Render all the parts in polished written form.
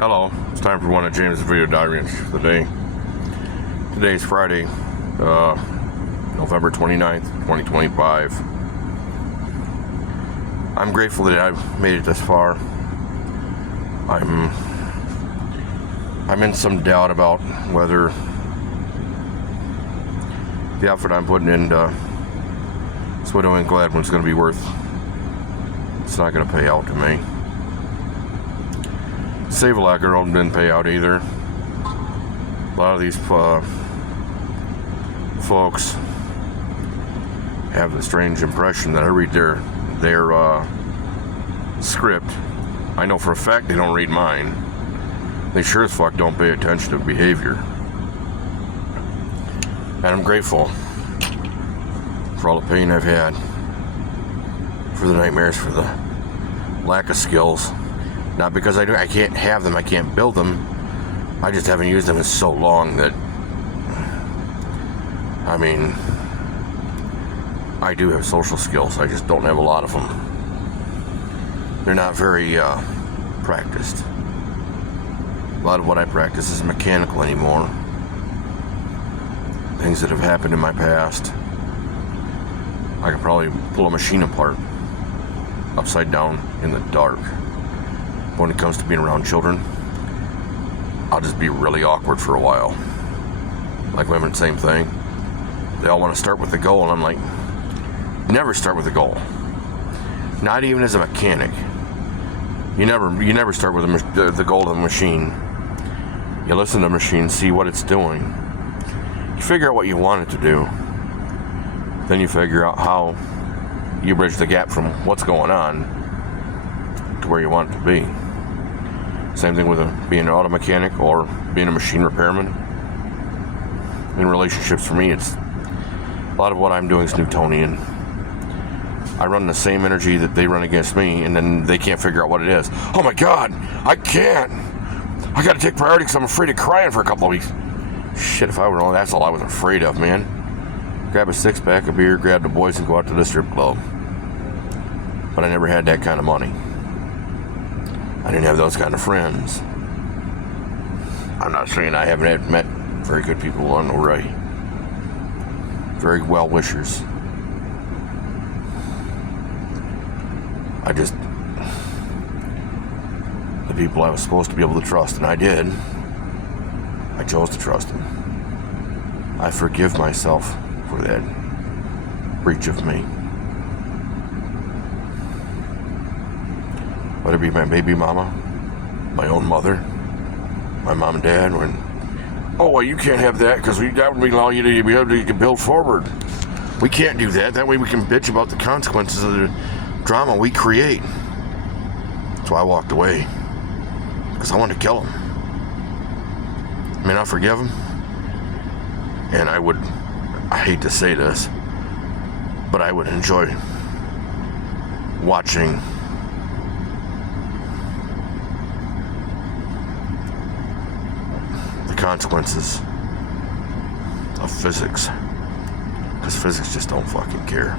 Hello, it's time for one of James' video diary of the day. Today's Friday, November 29th, 2025. I'm grateful that I've made it this far. I'm in some doubt about whether the effort I'm putting into Swidowing Gladwin's going to be worth. It's not going to pay out to me. Save-A-Lot Girl didn't pay out either. A lot of these folks have the strange impression that I read their script. I know for a fact they don't read mine. They sure as fuck don't pay attention to behavior. And I'm grateful for all the pain I've had, for the nightmares, for the lack of skills. Not because I can't have them, I can't build them. I just haven't used them in so long that, I do have social skills. I just don't have a lot of them. They're not very practiced. A lot of what I practice isn't mechanical anymore. Things that have happened in my past. I could probably pull a machine apart upside down in the dark. When it comes to being around children, I'll just be really awkward for a while. Like women, same thing. They all want to start with the goal, and I'm like, never start with the goal. Not even as a mechanic. You never start with the goal of the machine. You listen to the machine, see what it's doing. You figure out what you want it to do. Then you figure out how you bridge the gap from what's going on to where you want it to be. Same thing with being an auto mechanic or being a machine repairman. In relationships, for me, it's a lot of what I'm doing is Newtonian. I run the same energy that they run against me, and then they can't figure out what it is. Oh my God, I can't. I got to take priority because I'm afraid of crying for a couple of weeks. Shit, if I were all, that's all I was afraid of, man. Grab a 6-pack of beer, grab the boys, and go out to the strip club. But I never had that kind of money. I didn't have those kind of friends. I'm not saying I haven't met very good people along the way. Very well wishers. The people I was supposed to be able to trust, and I did. I chose to trust them. I forgive myself for that breach of me. Whether it be my baby mama, my own mother, my mom and dad, well, you can't have that because that would allow you to be able to build forward. We can't do that. That way we can bitch about the consequences of the drama we create. So I walked away because I wanted to kill him. I mean, I forgive him, and I hate to say this, but I would enjoy watching the consequences of physics, because physics just don't fucking care.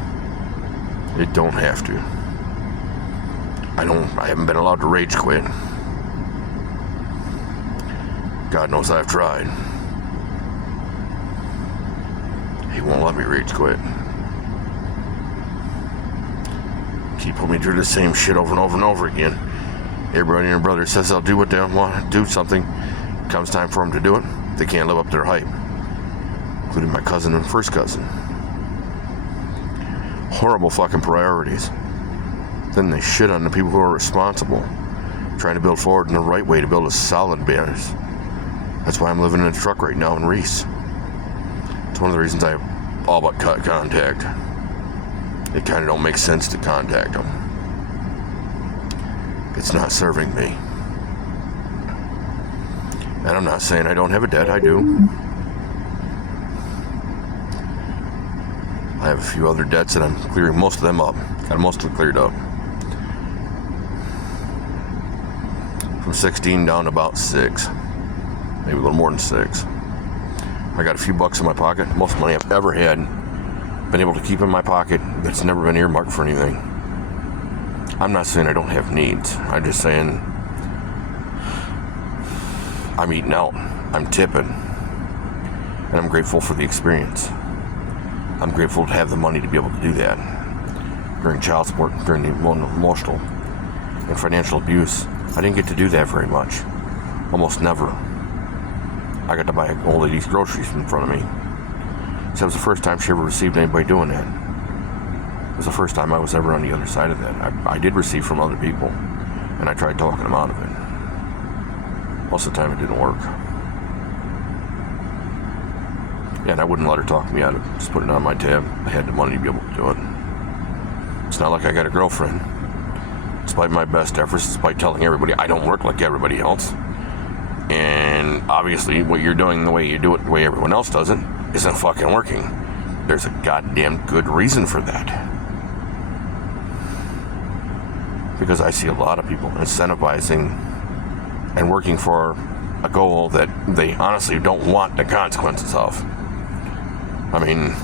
It don't have to. I haven't been allowed to rage quit. God knows I've tried. He won't let me rage quit. Keep putting me through the same shit over and over and over again. Everybody and your brother says they'll do what they want to do something. Comes time for them to do it, they can't live up to their hype. Including my cousin and first cousin. Horrible fucking priorities. Then they shit on the people who are responsible, trying to build forward in the right way to build a solid base. That's why I'm living in a truck right now in Reese. It's one of the reasons I all but cut contact. It kind of don't make sense to contact them. It's not serving me. And I'm not saying I don't have a debt, I do. I have a few other debts and I'm clearing most of them up. Got most of them cleared up. From 16 down to about 6. Maybe a little more than 6. I got a few bucks in my pocket. Most money I've ever had. Been able to keep in my pocket that's never been earmarked for anything. I'm not saying I don't have needs. I'm just saying I'm eating out, I'm tipping, and I'm grateful for the experience. I'm grateful to have the money to be able to do that. During child support, during the emotional and financial abuse, I didn't get to do that very much. Almost never. I got to buy an old lady's groceries in front of me. So that was the first time she ever received anybody doing that. It was the first time I was ever on the other side of that. I did receive from other people, and I tried talking them out of it. Most of the time it didn't work. Yeah, and I wouldn't let her talk me out of it. Just put it on my tab. I had the money to be able to do it. It's not like I got a girlfriend. Despite my best efforts, despite telling everybody I don't work like everybody else. And obviously what you're doing, the way you do it, the way everyone else does it, isn't fucking working. There's a goddamn good reason for that. Because I see a lot of people incentivizing and working for a goal that they honestly don't want the consequences of. I mean,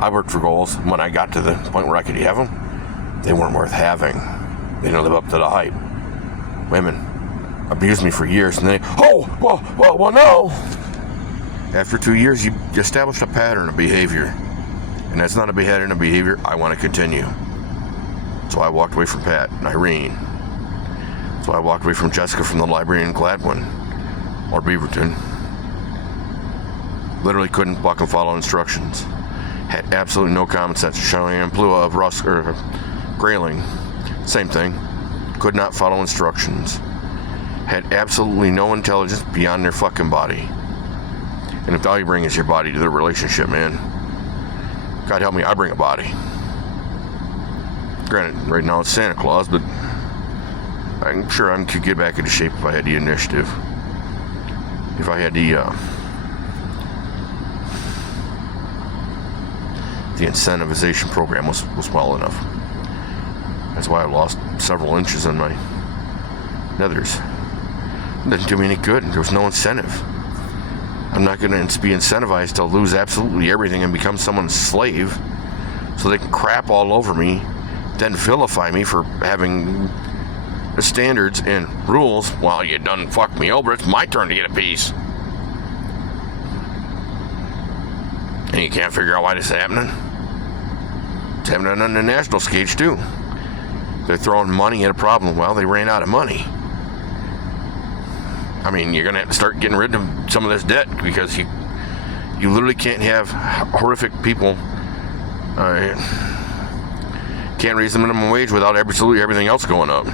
I worked for goals. When I got to the point where I could have them, they weren't worth having. They didn't live up to the hype. Women abused me for years, and then well, no. After 2 years, you establish a pattern of behavior, and that's not a pattern of behavior I want to continue. So I walked away from Pat and Irene. So I walked away from Jessica from the library in Gladwin or Beaverton. Literally couldn't fucking follow instructions. Had absolutely no common sense. Cheyenne Plua of Rusk or Grayling, same thing. Could not follow instructions. Had absolutely no intelligence beyond their fucking body. And if all you bring is your body to the relationship, man, God help me, I bring a body. Granted, right now it's Santa Claus, but I'm sure I could get back into shape if I had the initiative. If I had the incentivization program was well enough. That's why I lost several inches on my nethers. It didn't do me any good. There was no incentive. I'm not going to be incentivized to lose absolutely everything and become someone's slave so they can crap all over me, then vilify me for having standards and rules. Well, you done fucked me over. It's my turn to get a piece. And you can't figure out why this is happening? It's happening on the national stage, too. They're throwing money at a problem. Well, they ran out of money. I mean, you're going to have to start getting rid of some of this debt because you literally can't have horrific people. Can't raise the minimum wage without absolutely everything else going up.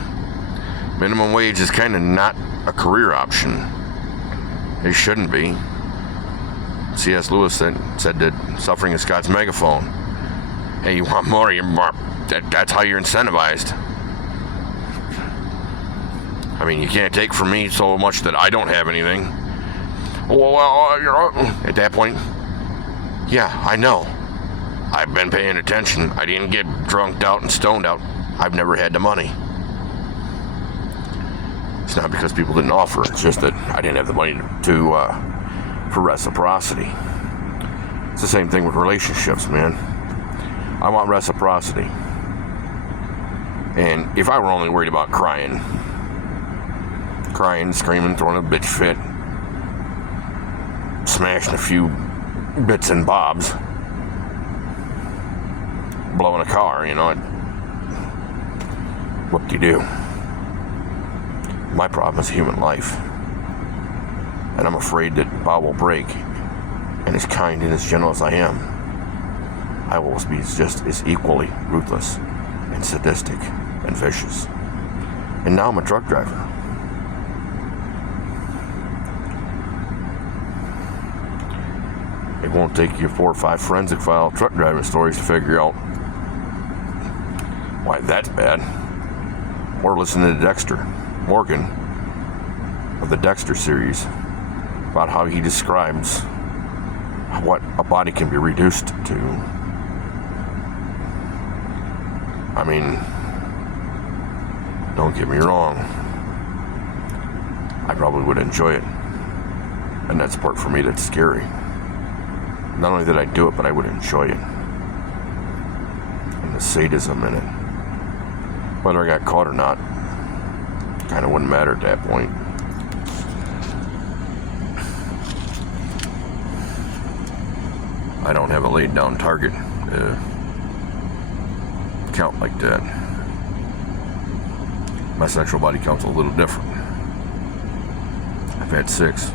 Minimum wage is kind of not a career option. It shouldn't be. C.S. Lewis said that suffering is God's megaphone. Hey, you want more? That's how you're incentivized. I mean, you can't take from me so much that I don't have anything. Well, at that point, yeah, I know. I've been paying attention. I didn't get drunked out and stoned out. I've never had the money. It's not because people didn't offer. It's just that I didn't have the money for reciprocity. It's the same thing with relationships, man. I want reciprocity. And if I were only worried about crying, screaming, throwing a bitch fit, smashing a few bits and bobs, blowing a car, whoop-de-doo. My problem is human life. And I'm afraid that Bob will break. And as kind and as gentle as I am, I will be just as equally ruthless and sadistic and vicious. And now I'm a truck driver. It won't take you 4 or 5 forensic file truck driving stories to figure out why that's bad. Or listen to Dexter Morgan of the Dexter series about how he describes what a body can be reduced to. I mean, don't get me wrong, I probably would enjoy it, and that's the part for me that's scary. Not only that I do it, but I would enjoy it, and the sadism in it. Whether I got caught or not kind of wouldn't matter at that point. I don't have a laid down target count like that. My sexual body count's a little different. I've had 6,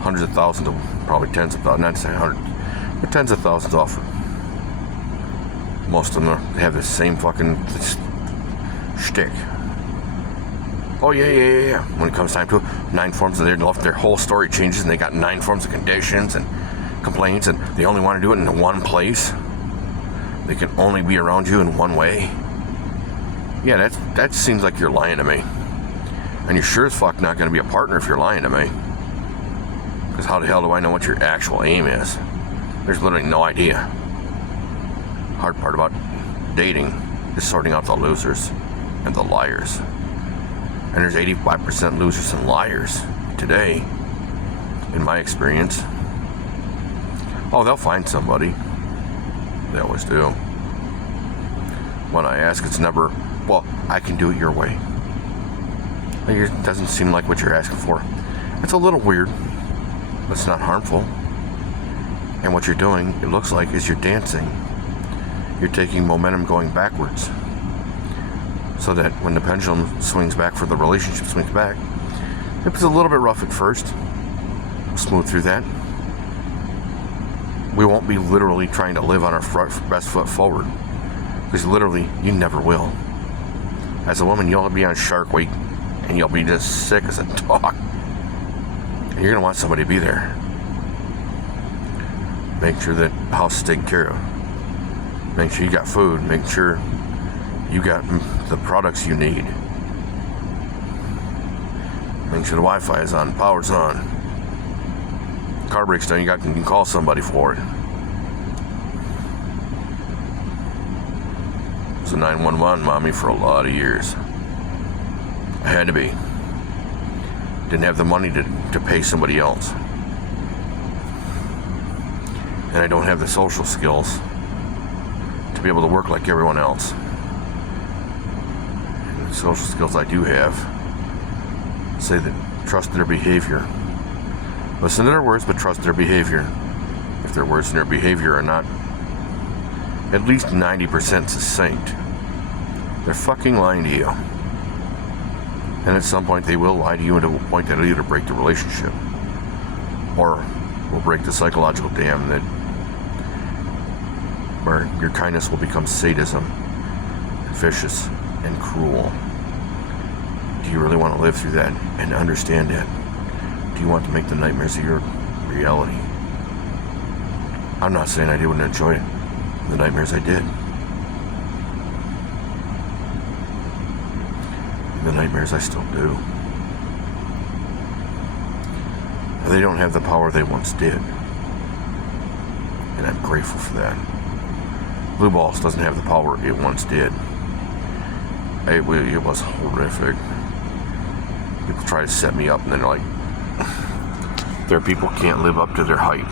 hundreds of thousands, probably tens of thousands, not saying hundreds, but tens of thousands offered. Most of them have the same fucking shtick. Oh yeah. When it comes time to it, 9 forms of their whole story changes, and they got 9 forms of conditions and complaints, and they only want to do it in one place. They can only be around you in one way. Yeah, that seems like you're lying to me. And you're sure as fuck not going to be a partner if you're lying to me. Because how the hell do I know what your actual aim is? There's literally no idea. Hard part about dating is sorting out the losers and the liars. And there's 85% losers and liars today, in my experience. Oh, they'll find somebody. They always do. When I ask, it's never, well, I can do it your way. It doesn't seem like what you're asking for. It's a little weird, but it's not harmful. And what you're doing, it looks like, is you're dancing. You're taking momentum going backwards. So that when the pendulum swings back, for the relationship swings back, it was a little bit rough at first. We'll smooth through that. We won't be literally trying to live on our best foot forward. Because literally, you never will. As a woman, you'll be on shark weight, and you'll be just sick as a dog. And you're going to want somebody to be there. Make sure that the house is taken care of. Make sure you got food. Make sure you got the products you need. Make sure the Wi-Fi is on, power's on. Car breaks down, you can call somebody for it. I was a 911 mommy for a lot of years. I had to be. Didn't have the money to pay somebody else. And I don't have the social skills to be able to work like everyone else. And the social skills I do have say that trust their behavior. Listen to their words, but trust their behavior. If their words and their behavior are not at least 90% succinct, they're fucking lying to you. And at some point they will lie to you into a point that'll either break the relationship or will break the psychological dam that where your kindness will become sadism, vicious, and cruel. Do you really want to live through that and understand that? Do you want to make the nightmares of your reality? I'm not saying I didn't enjoy it. The nightmares I did. The nightmares I still do. They don't have the power they once did. And I'm grateful for that. Blue Balls doesn't have the power it once did. It was horrific. People try to set me up and then they're like, their people can't live up to their height.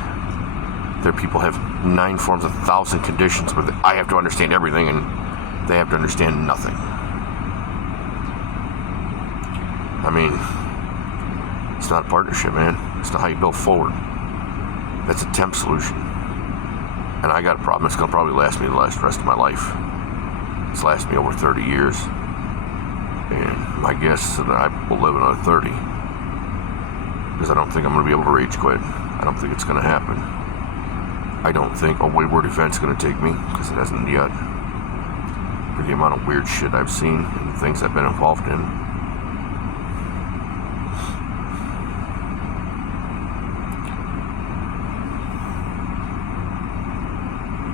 Their people have 9 forms of 1,000 conditions where I have to understand everything and they have to understand nothing. I mean, it's not a partnership, man. It's not how you build forward. That's a temp solution. And I got a problem. It's going to probably last me the rest of my life. It's lasted me over 30 years. And my guess is that I will live another 30. Because I don't think I'm going to be able to rage quit. I don't think it's going to happen. I don't think a wayward event's going to take me, because it hasn't yet. For the amount of weird shit I've seen and the things I've been involved in.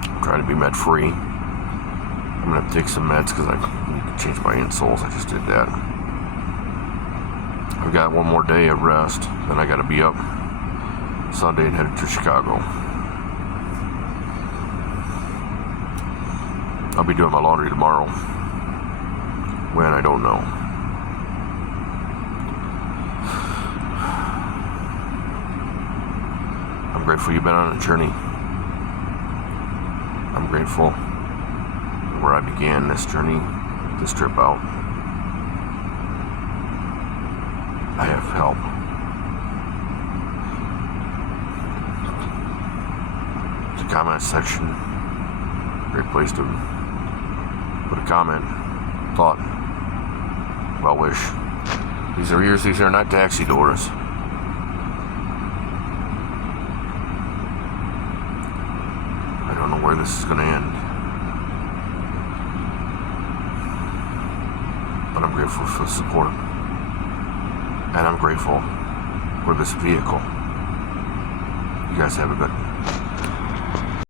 I'm trying to be med free. I'm going to have to take some meds because I need to change my insoles. I just did that. I've got one more day of rest, then I got to be up Sunday and headed to Chicago. I'll be doing my laundry tomorrow. When, I don't know. I'm grateful you've been on a journey. I'm grateful where I began this journey, this trip out. I have help. To comment section. Great place to put a comment, thought, well wish. These are ears, these are not taxi doors. I don't know where this is going to end. But I'm grateful for the support. And I'm grateful for this vehicle. You guys have a good